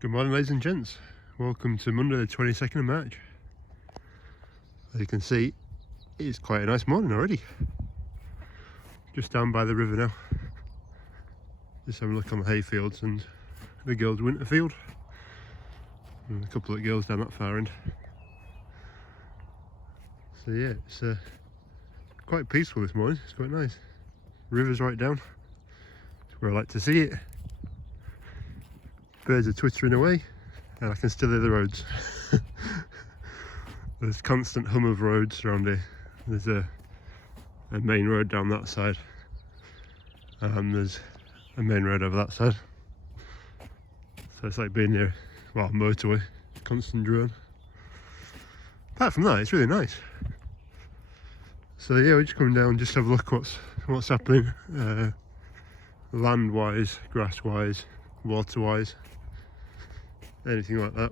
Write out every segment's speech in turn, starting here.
Good morning, ladies and gents. Welcome to Monday the 22nd of March. As you can see, it's quite a nice morning already. Just down by the river now. Just having a look on the hayfields and the girls' winter field. And a couple of girls down that far end. So yeah, it's quite peaceful this morning. It's quite nice. River's right down. It's where I like to see it. Birds are twittering away, and I can still hear the roads. There's constant hum of roads around here. There's a main road down that side, and there's a main road over that side. So it's like being near, well, motorway, constant drone. Apart from that, it's really nice. So yeah, we're just coming down just to have a look what's happening, land-wise, grass-wise, water-wise. Anything like that.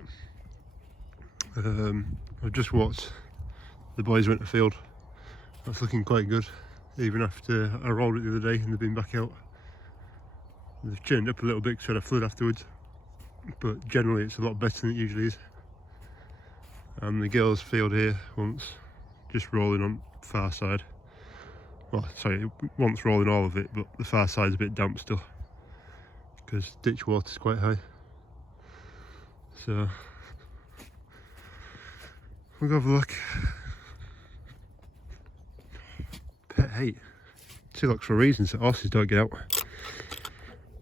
I've just watched the boys went to field. That's looking quite good, even after I rolled it the other day and they've been back out. They've churned up a little bit because we had a flood afterwards, but generally it's a lot better than it usually is. And the girls' field here wants just rolling on far side. Well, sorry, it wants rolling all of it, but the far side's a bit damp still because ditch water's quite high. So we'll go have a look. Pet hate. Two locks for a reason, so horses don't get out.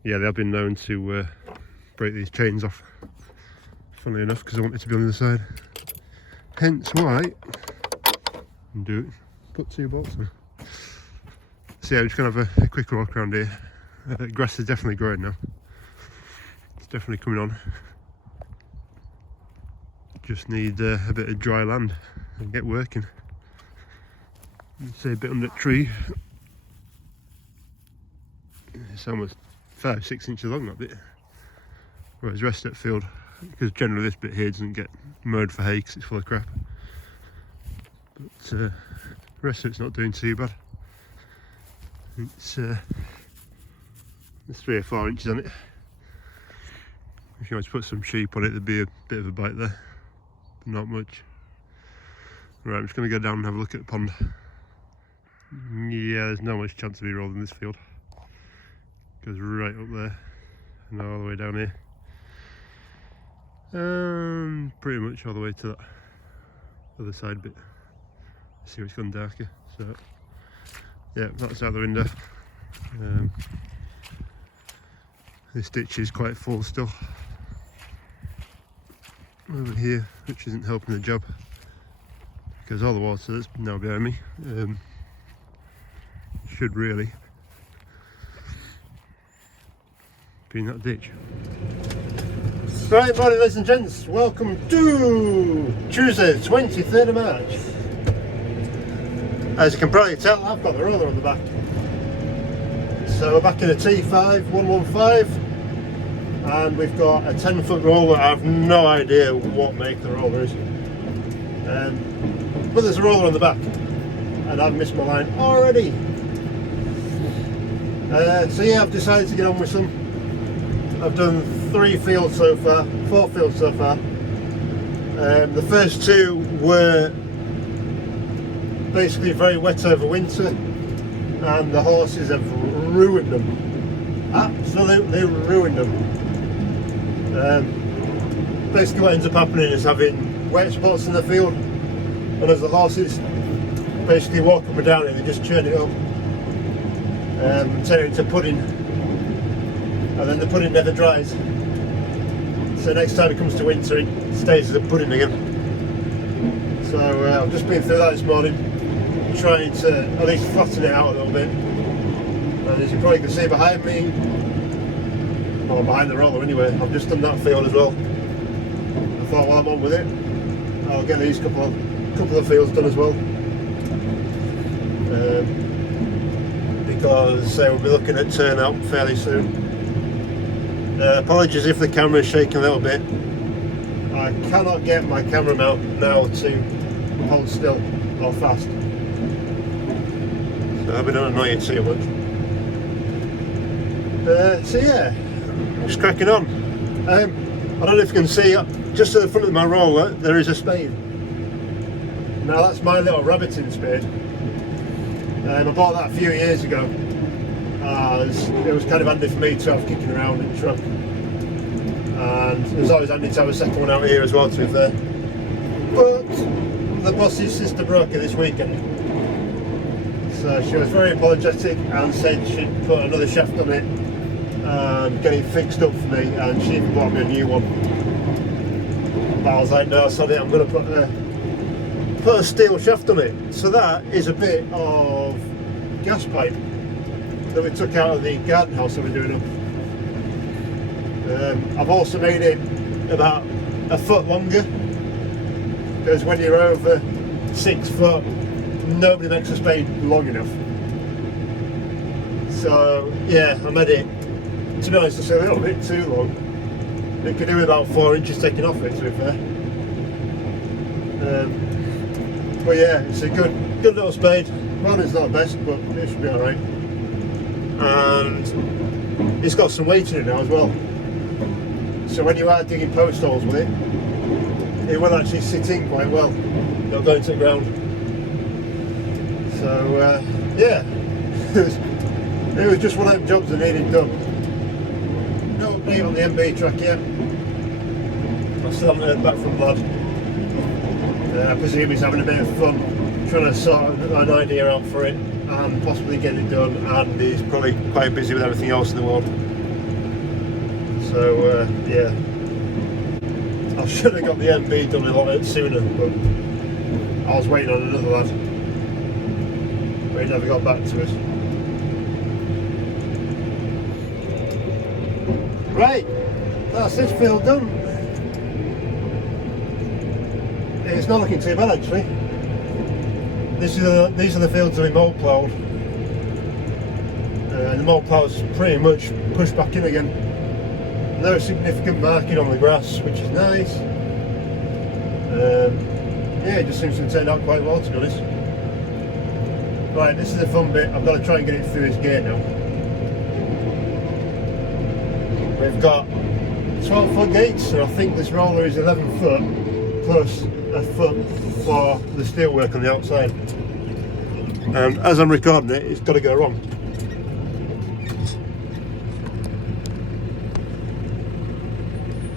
Yeah, they have been known to break these chains off, funnily enough, because I want it to be on the other side. Hence why and do it. Put two bolts in. So yeah, I'm just going to have a quick walk around here. Grass is definitely growing now. It's definitely coming on. Just need a bit of dry land and get working. Say a bit under the tree. It's almost 5-6 inches long, that bit. Whereas the rest of the field, because generally this bit here doesn't get mowed for hay because it's full of crap. But the rest of it's not doing too bad. It's there's 3 or 4 inches on it. If you want to put some sheep on it, there'd be a bit of a bite there. Not much. Right, I'm just going to go down and have a look at the pond. Yeah, there's not much chance of me rolling this field. It goes right up there and all the way down here. Pretty much all the way to that other side bit. See it's gone darker. So yeah, that's out the window. This ditch is quite full still. Over here, which isn't helping the job because all the water that's now behind me should really be in that ditch. Right, morning ladies and gents, welcome to Tuesday the 23rd of March. As you can probably tell, I've got the roller on the back. So we're back in a T5 115. And we've got a 10-foot roller. I have no idea what make the roller is, but there's a roller on the back and I've missed my line already. So yeah, I've decided to get on with some. I've done 4 fields so far. The first 2 were basically very wet over winter and the horses have ruined them. Absolutely ruined them. Basically what ends up happening is having wet spots in the field, and as the horses basically walk up and down it, they just churn it up, turn it into pudding, and then the pudding never dries. So next time it comes to winter it stays as a pudding again. So I've just been through that this morning, trying to at least flatten it out a little bit. And as you probably can see behind me, or behind the roller anyway, I've just done that field as well. I thought while I'm on with it, I'll get these couple of fields done as well. Because we'll be looking at turnout fairly soon. Apologies if the camera is shaking a little bit. I cannot get my camera mount now to hold still or fast. So I hope I don't annoy you too much. So yeah, just cracking on. I don't know if you can see, just to the front of my roller, there is a spade. Now that's my little rabbiting spade. I bought that a few years ago, as it was kind of handy for me to have kicking around in the truck. And it was always handy to have a second one out here as well, to be fair. But the boss's sister broke it this weekend. So she was very apologetic and said she'd put another shaft on it and get it fixed up for me, and she even bought me a new one. But I was like, no, sorry, I'm going to put a steel shaft on it. So that is a bit of gas pipe that we took out of the garden house that we're doing up. I've also made it about a foot longer, because when you're over 6 foot, nobody makes a spade long enough. So yeah, I made it, to be honest, it's a little bit too long. It could do with about 4 inches taken off it, to be fair. But yeah, it's a good little spade. Well, it's not the best, but it should be alright. And it's got some weight in it now as well. So when you are digging post holes with it, it will actually sit in quite well. It'll go into the ground. So yeah, it was just one of them jobs that needed done. No update on the MB track yet. I still haven't heard back from Vlad. I presume he's having a bit of fun trying to sort an idea out for it and possibly get it done, and he's probably quite busy with everything else in the world. So yeah, I should have got the MB done a lot sooner, but I was waiting on another lad, but he never got back to us. Right, that's this field done. It's not looking too bad actually. These are the fields that we mold ploughed, and the mold plough's pretty much pushed back in again. No significant marking on the grass, which is nice. Yeah, it just seems to have turned out quite well, to be honest. Right, this is the fun bit. I've got to try and get it through his gate now. We've got 12-foot gates, so I think this roller is 11 foot plus a foot for the steelwork on the outside. And as I'm recording it, it's got to go wrong.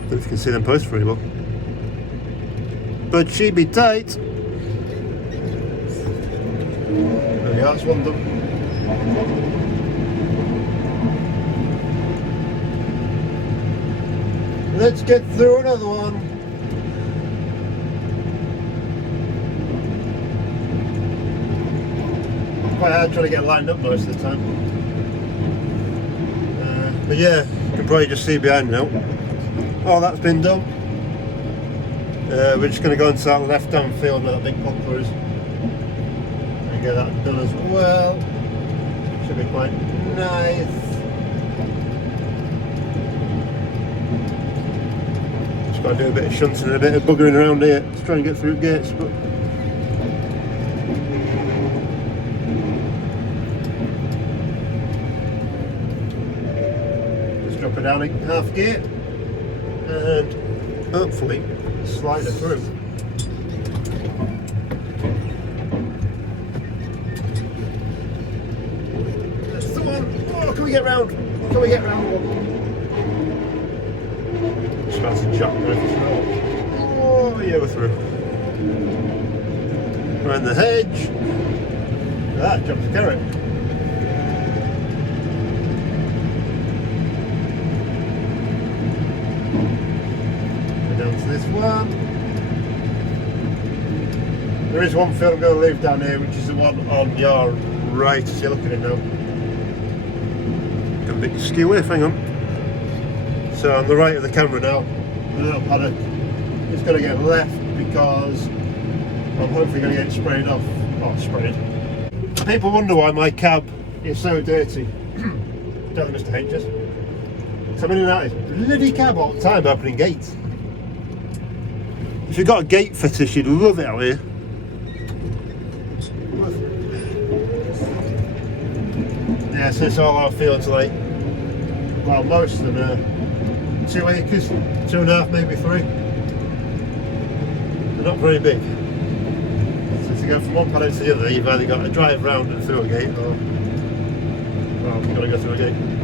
Don't know if you can see them posts very well, but she be tight. There we are, that's one done. Let's get through another one. Quite hard trying to get lined up most of the time. But yeah, you can probably just see behind now. All that's been done. We're just going to go into that left-hand field where that big poplar is and get that done as well. Should be quite nice. Just got to do a bit of shunting and a bit of buggering around here to try and get through gates, but just drop it down in half gate and hopefully slide it through. That's the one. Oh, can we get round? Can we get round? Smells of jackknife as well. Oh yeah, we're through. Around the hedge. Ah, jumps a carrot. This one. There is one field I'm going to leave down here, which is the one on your right as you're looking at it now. Got a bit skew here, hang on. So on the right of the camera now, the little paddock is going to get left because I'm hopefully going to get it sprayed off. Not sprayed. People wonder why my cab is so dirty. Don't they, Mr. Hedges? So I'm in and out of this bloody cab all the time opening gates. If you've got a gate fetish, you'd love it out here. Yeah, since all our fields are like, well, most of them are 2 acres, 2.5, maybe 3. They're not very big. So to go from one paddock to the other, you've either got to drive round and through a gate, or well, you've got to go through a gate.